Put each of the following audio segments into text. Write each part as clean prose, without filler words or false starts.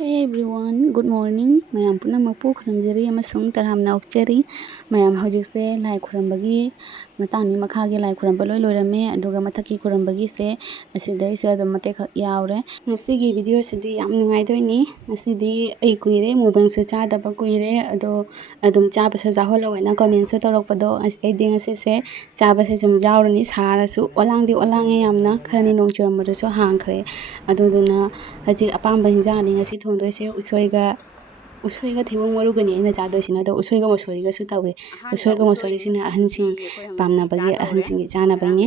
Hey everyone, good morning. Mayam punamapu khurumjari amasung tarhamna okchari. Mayam hojikse lai khurambagi matani makhagi lai khuramba loi loirame aduga mathaki khurambagi se asidai se adum mate khak yaure. Ngasigi video sidi yam nungai doini. Ngasidi ai kuire mukbang su cha daba kuire adum cha basu jahol loina comment su torokpado ai ding ase se cha base jum jaurani sarasu olangdi olange yamna kharani nong churamadu su hangkhre aduduna haji apamba hinjani ngasi thongdoise usoiga thibong marugani ina chadoisina do usoiga mosoriga su tawe usoiga mosori sina ahansing pamna bagi ahansing jana baini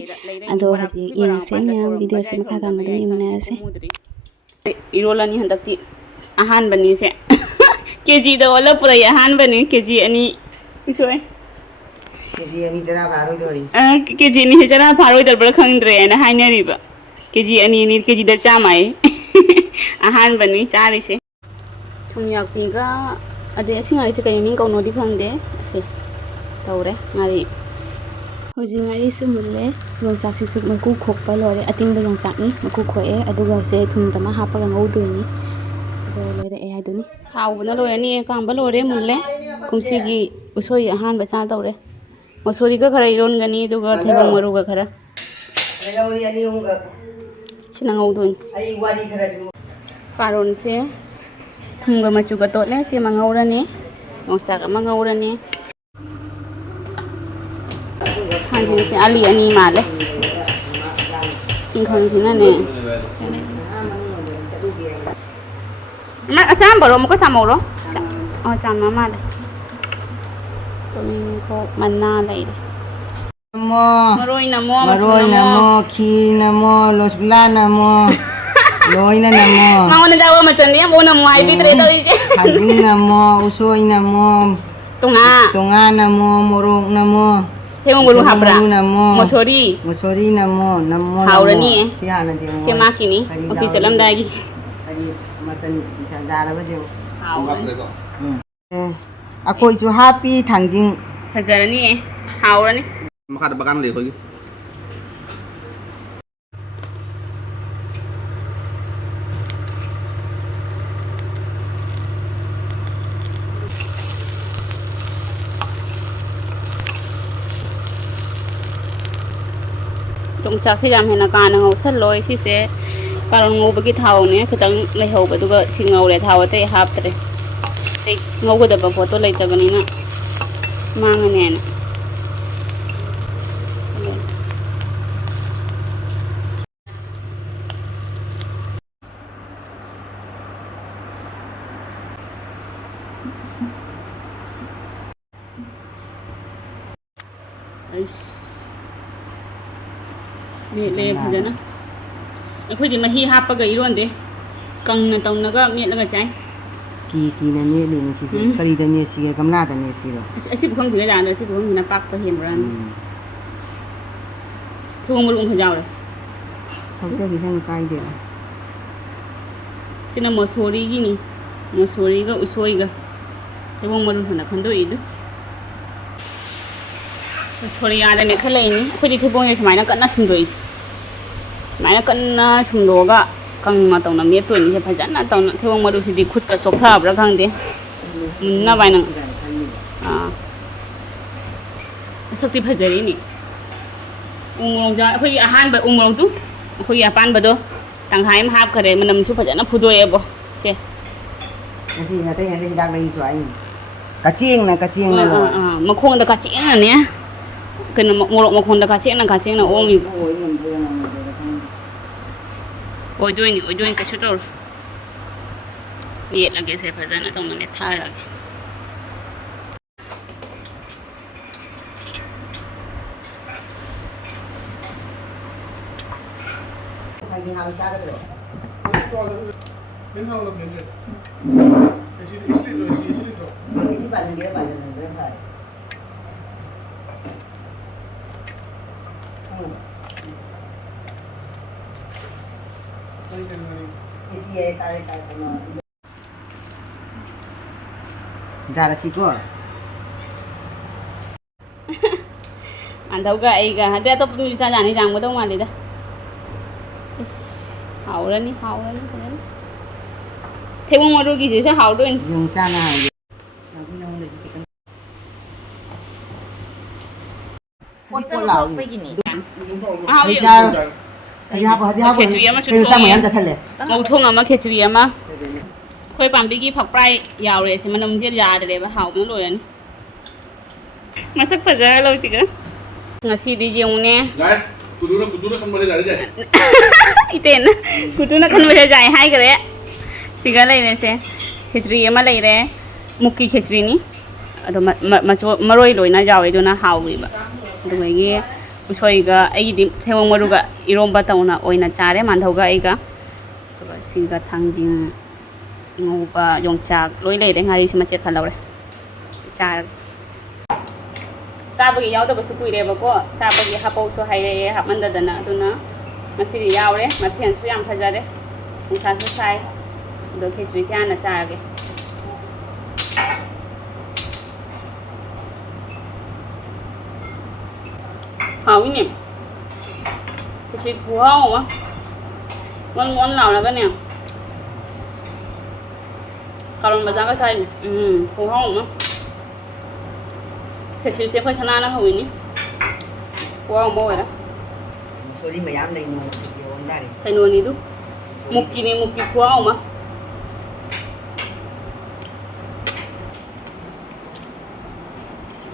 ado haji yenga se myam video se makha tamna dum imna se irolani handakti ahan bani se kg da wala pura ahan bani kg ani usoi kg ani jara bharoi dori kg ni jara bharoi dar bra khangdre na hainariba kg ani ni kg da chamai ahan bani chari se thumyak piga ade singai se kai ning kauno di phangde se taure ngari hoji ngari su mulle yongsak si suk maku khokpa lore ating ba yongsak ni maku khoe aduga se thum tama hapa ga ngau duni do lore e haiduni hawna lore ni kamba lore mulle kumsi gi usoi ahan ba sa taure masori ga khara iron gani duga thebang maru ga khara lauri ani unga sina ngau duni ai wari khara ju paron se thumga machu ga tole se mangaurani yongsak mangaurani hanjin se ali ani male sting khang sina ne na asam baro mo ko samoro cham mama le to min ko manna lai maroi namo khi namo losbla namo loina namo mauna dawa macam ni mo namo ai bitre to ije hanjing namo usoi namo tunga namo morok namo themong guru hapra namo mosori namo haurani si hana je se makini office lam dagi ari macam jara ba je haurani akoi ju happy thangjing hajarani haurani makada bakan le khoi tung chak se jam hena kana ngau sal loi si se paron ngau bagi thau ne khitang lai ho ba duga singau le thau te hap tre te ngau ga da ba photo lai chagani na mangane na le phajana akhoi di mahi happa ga iron de kangna tawnaga metlaga chai ki na me le ni si kari da me si ga gamla da me si ro asi bukham thiga jana asi bukham hina pak pa hen ran thong mulung khajaw le thausa ki san kai de sina mosori gi ni mosori ga usoi ga thong mulung hana khando idu mosori ya da ne khalai ni akhoi di thibong ye smaina kanna sundoi mai kan sumdoga kang ma tawna me to ni phajana tawna thewang maru sidi khut ka chokha bra khang de na bai nang sakti phajari ni ungrong ja khoi ahan ba ungrong tu khoi apan ba do tang hai ma hap khare manam su phajana phudoi ebo se asi na te ne dak lai so ai ka chieng na lo ma khong da ka chieng na ne kan morok ma khong da ka chieng na ong oi join ka chutor ye lage se phajana tong ne thara ge hangi ham sa ga do bên hông là biển liệt cái gì ít lít rồi sangi si ban ge ba jana re hai isi ye tare no jara si ko andau ga ai ga hade to pu sa jani jang bodong ma le da haurani 태국 마루기 진짜 하우도인. Dùng xa nào vậy? Nào cái nông này Quất lẩu gì? Thì sao? Thì học thì sao mà em ta xem lại? Ngầu thung ama khechri ama. Khoi pambigi phakprai yaw re se manam je ya de ba haw no loyan. Masak faja lo siga. Ngasi di jeng ne. Đấy, kudu kan boleh jadi deh. Iten kutuna kan ba jai hai gare. Siga lai ne se. Khechri ama lai re. Mukki khechri ni. Ado maroi loina yaw e dona haw ri ba. Do gi usoi ga ai di thewang maru ga iromba tauna oina chare mandhoga ai ga. Siga thangjing ngauba yongchak loi lei de ngari sima che thalau re char sabagi yaw da basu kuire ba ko sabagi hapau so hai re hapmanda dana aduna masiri yaw re mathen su yam phajare musa su sai do khechri se ana char ge hao ni khechri khuao ma ngon lao la ga ne Kalau baca ke saya, kurang mah. Kecil siapa kena nak kau ini? Kurang mau ada. Sorry mà em này mà thì ổn đây. Thay nuôi ni tu, mukki kurang mah.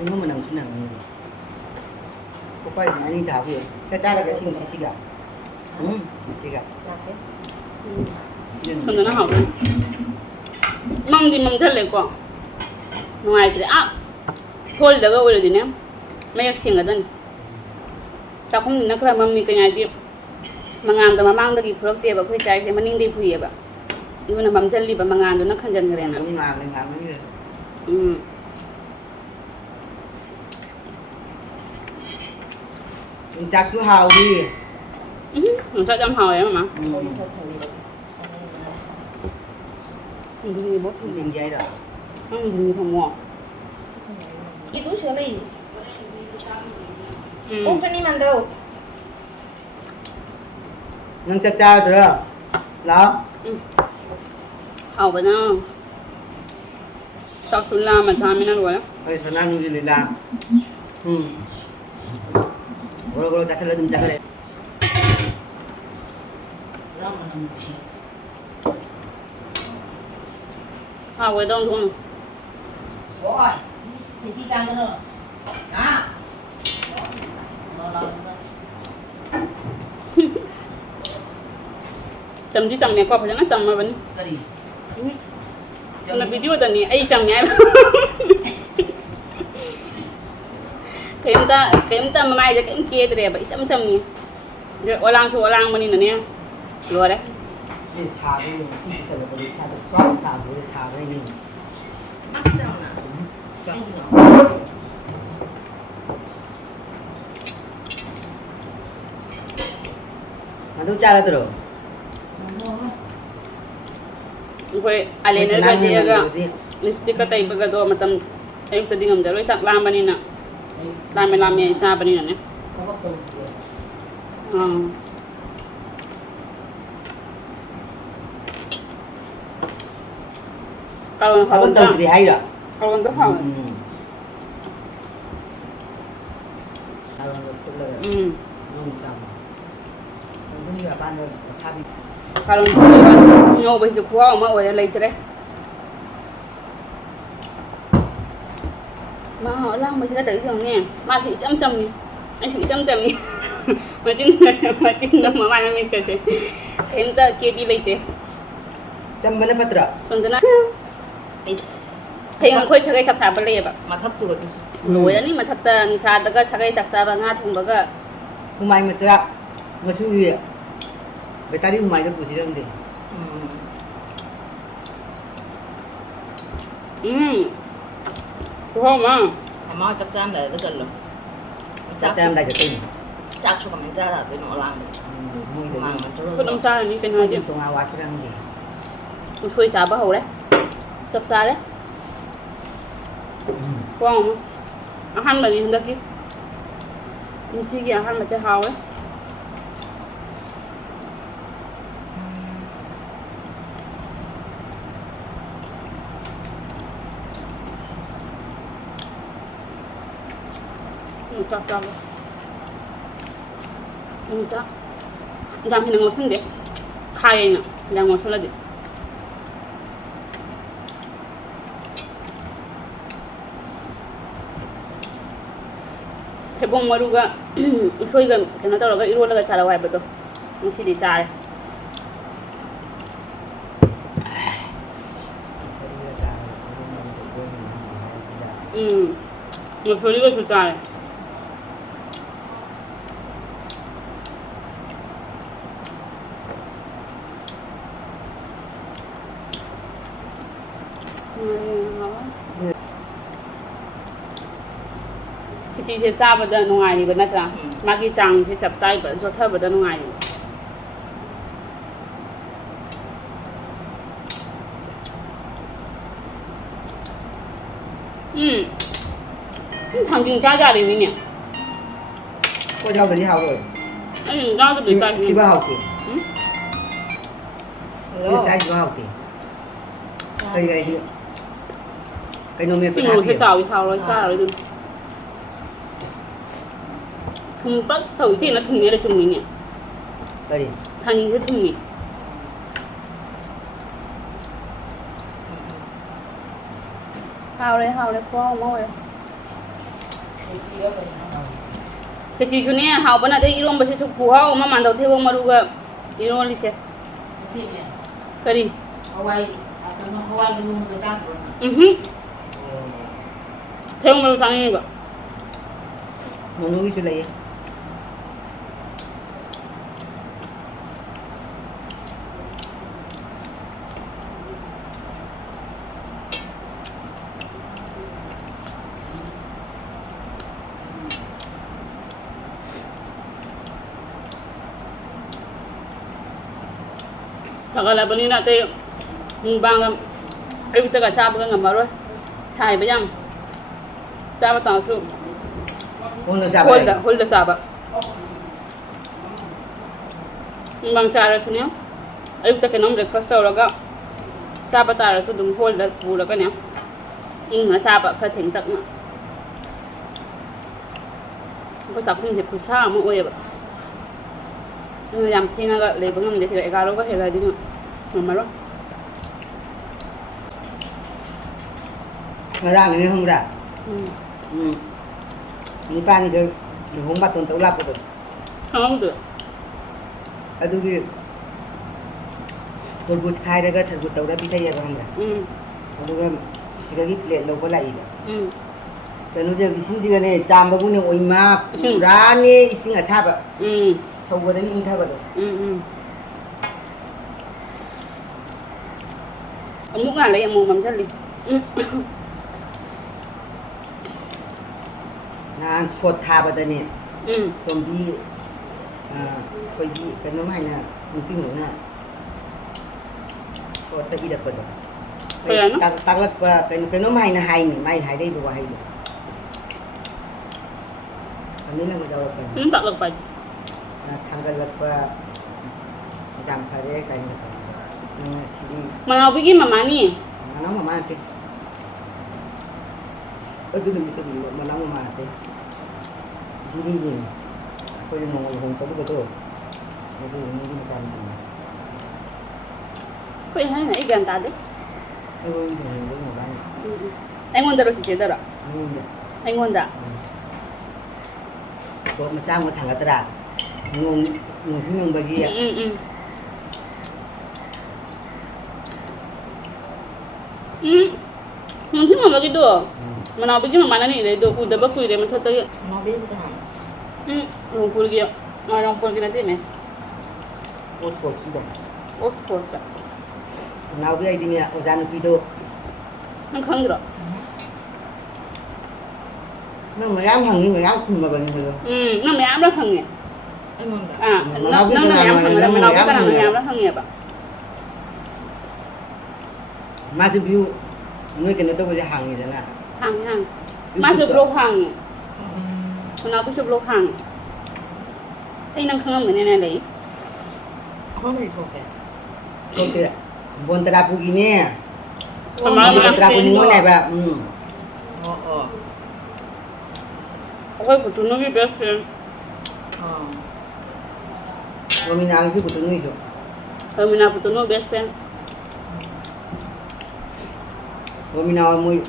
Ini mana mesti nak ni. Pokoknya ini dah boleh. Kita cari ke sini sih gak? Sih gak? Không có hỏng. Mâm thì mâm thật là quá. Ngoài thì thôi là cái rồi thì nè. Mấy cái xiên ở đây. Ta không nhìn nó mâm ni cái nhà tiệm. Mà ngàn tao mà mang được cái product tiệm và khơi trái sẽ mà ninh đi phui vậy. Nhưng mà mâm chân li và mà ngàn nó khăn chân cái này nè. Đúng là mình làm cái gì? Mình chắc số hào đi. Mình chắc chăm hào vậy mà. Mình đi bớt Mình dây rồi. mình đi thằng ngọ. Itu sekali. Oh, kan ni mandau. Nâng cha cha được. Đó. Hào vậy nào. Sao chúng làm mà sao mình ăn rồi á? Ơi sao ăn gì làm? Rồi cha sẽ lấy cha cái này. Hào vậy đâu không? Rồi. Thì chi trang nữa. Đó. Chăm chứ chăm mẹ qua phải nó chăm mà vẫn. Cái gì? Là video tần này ai chăm nhái. Cái em ta mà mai cho cái em kia thì vậy chăm chăm nhỉ. Rồi olang mà đi nè. Rồi đấy. Đi xả đi, xí xả được đi xả được, xóa xả được xả đây đi. Áp trang nào. Cái gì nữa? Mà đâu cha ra được. Koi alena ga dia ga lipstick ka tay baga do matam ay tadi ngam dalo tak lama ni na lami cha bani na ne kalau Không có gì hay rồi. kalau untuk hal kalau ngau bai su kuwa ma o lai tre mà họ lang mà sẽ tự dùng nè mà thị chăm chăm nè anh thị chăm chăm nè mà chín đâu mà mai mình cái gì em ta kia đi lấy thế Chăm bên patra. còn thế nào thấy khôi sagai sắp sắp lấy vậy Mà thấp tuổi. lùi đó ní mà thật xa đó cái sagai sắp sắp ngát không có cái Umay mà cha. Mà suy. Vậy ta đi umay nó cũng chỉ làm gì? không mà Mà chắc chắn là rất là. Chắc chắn đây sẽ tin. Chắc cho mình ra là tôi nó làm. Mà cho có năm xa như cái Nói này chuyện chứ tụng áo cái răng gì? tôi khui xả bao hầu đấy sắp xa đấy không ăn mà gì không được chứ mình xí kia ăn mà chơi hào đấy 짭짭. 짭. 양 그냥 못한데. 가야냐. 양 못할라지. 대봉 마루가 소이가 그나 떨어가 이로라가 자라고 해봐도 무시디 잘. 별이가 좋다. Chị xa bật nó ngoài đi bật nát ra mà cái chàng sẽ chập say bật cho thơ bật nó ngoài đi thằng chừng cha ra đi mình nhỉ Cô cháu tới đi học rồi. anh ra cho bị sai Chị bao học kì. Chị sai chị bao học kì. Cái đi. Cái nôm miệng chị phải ngồi hát cái kì. xào rồi xa rồi đừng không bắt thổi thì nó thùng này là chừng mình nhỉ Cái đi. thằng nhìn thấy thùng nhỉ hào đấy qua mồi cái gì chỗ này hào bên này iron bớt chút phù hào mà màn đầu tiên bông maruga iron đi xe cái đi Hawaii cái luôn cái trang của theo maru sang như vậy Nó nuôi cái lấy. Sakala bali natin mukbang ay kita ka chapa ka ngamaroy thai ba yang chapa tang su Hôm nay sao vậy? hold chapa mukbang chara su ne ay kita ka nom breakfast raga chapa tara su dum hold pura ka ne ing na chapa kha thing tak na ko sa khung je ku sa mo oye ba yam thina ga le bangam de ga egaro ga hela dinu mamaro Nó ra cái này không ra. Ni pa ni cái không bắt tuần tàu lắp được. không được Adugi turbuj khai daga sarbu tawra bitay ya gamra. Aduga sigagi plate lo bala ida. Kanu je bisin jiga ne chamba bu ne oima purane ising asaba. Sawba da in thaba do. Múc ngà lấy em mùng mắm chất đi Na shot thaba da ne. Tombi khoi bi kanu mai na mupi mu na. Shot ta ida pa do. Taglak pa kanu mai na hai ni mai hai dai do hai do. Kami lang jawab pa. tak lepas Tanggalak pa jam pare kain na. Sini mau pergi mama ni mana mama ate. Aduh ni kita dulu mana mama ate. Jadi ni. Kau yang ngomong ngomong tu betul. Jadi ini macam ni. kau yang mana ikan tadi Kau ini ngomong apa? anh ngon terus sih dah Ini. anh ngon dah Kau macam mau tangga tera. Ngomong bagi ya. Mungkin mama gitu mana pergi mama ni le do udah baku dia macam tu nó biết cái này rumpur dia rumpur dia nanti ni Ospor sudah. Oxford tak Now dia ini ya, ojan pido. nang khang rồi Nang mayam hang ni mayam pun mabang ni lo. nang mẹ ám đó khang nhỉ anh ngon cả nang mẹ ám khang rồi mana bukan nang mẹ ám đó khang nhỉ ba Masih view, ni kena tu boleh hang ni lah. hàng masuk blok hàng mana aku blok hàng anh nang khang cái này đấy không phải thuộc về Kau tidak. Bon terapu gini. Sama Bon terapu ni mana ba? akwai putunugi best friend Romina itu betul nih itu. Romina putunu best friend Romina mui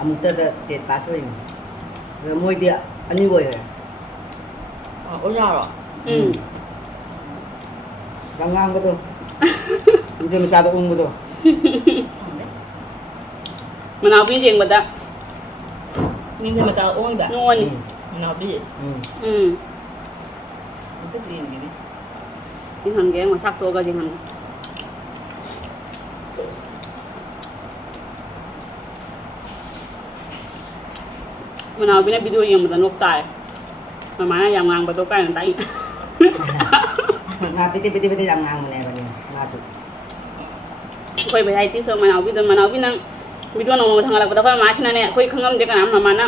amuta da det paso ini. Mui dia ani boy ya. Ôi sao rồi? Gangang betul. Itu mencari betul. Mana pun jeng benda Nhìn thấy mà chờ uống bạn nuan ni Nào biết Cái gì này jeng han geng ma sak to ga jeng han mana bina video yang benda nok tai mana yang ngang betul kan tai Nah, piti gangang mana ya masuk. koi bai hai ti so mana bina video no thang la pada ma khina ne koi khangam de kan amma mana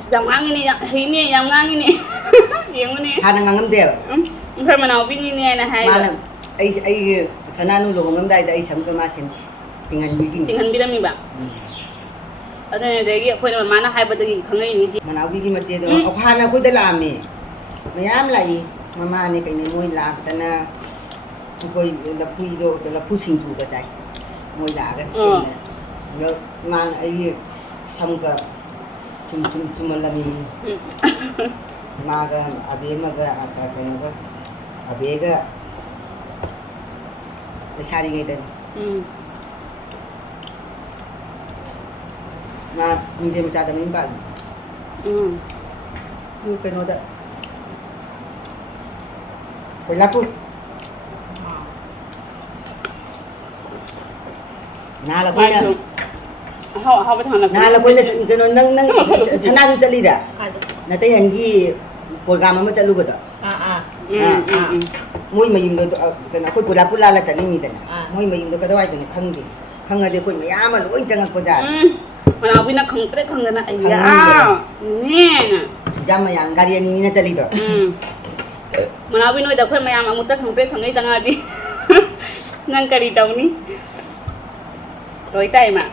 sedang ngang ini ini yang ngang ini yang ni Hana ngangam dia. phải mana bini ni na hai Malam, ai sana nu lo ngam dai dai sam ke masin. Tinggal bikin. tinghan biram ni ba adane degi koi mana hai ba degi khangai ni Mana bikin macam tu. Aku hana aku dah lama. Mayam lagi. Mama ni kini mui lah karena koi lapui do lapui singju ke sai. Mui lah kan. Yo man ai sam ke cum malam ini. Maga abe maga apa kena ke abe ke cari gitu. Nah, ini dia macam ada mimbar. Itu kena ada. Berlaku. Nah, lagu ni. How ba thang la Nah, lagu ni kena nang sana tu cari dah. Khai được Nanti yang di program apa cakap lu betul? Mui mayung tu kena aku pula lah cakap ni tu. Mui mayung tu kata tu khang di. Khang ada aku mayam lah, oi jangan kau jalan. mana bina khang pre khang na ai ya ni na Jam yang gari ni na cali tu. mana bina da khoi mayam amutta khang pre khang ai changa di nang kari tau ni roi tai ma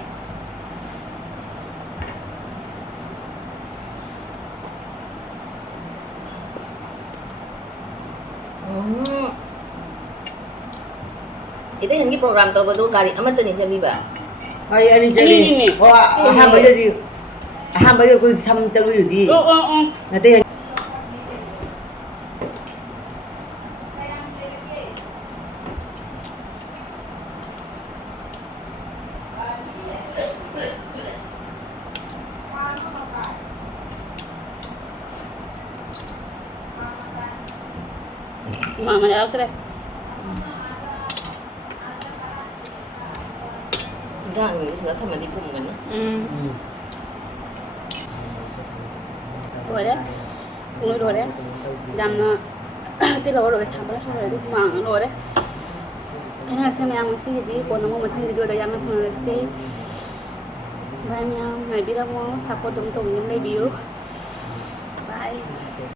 Itu yang di program tu betul kari amat tu ni jadi ba. Ay ani cali. Ini. Oh, aham bayu di. Aham bayu aku sam tahu di. Nanti yang mama ya kre Jangan ni sudah teman di pun kan. rồi đấy uống rồi đấy dằm tí lâu rồi cái chạm xong rồi lúc mảng rồi đấy cái này xem em xí gì còn nó một thanh video đây em thường xí và em ngày biết đâu support tụng tụng những review bye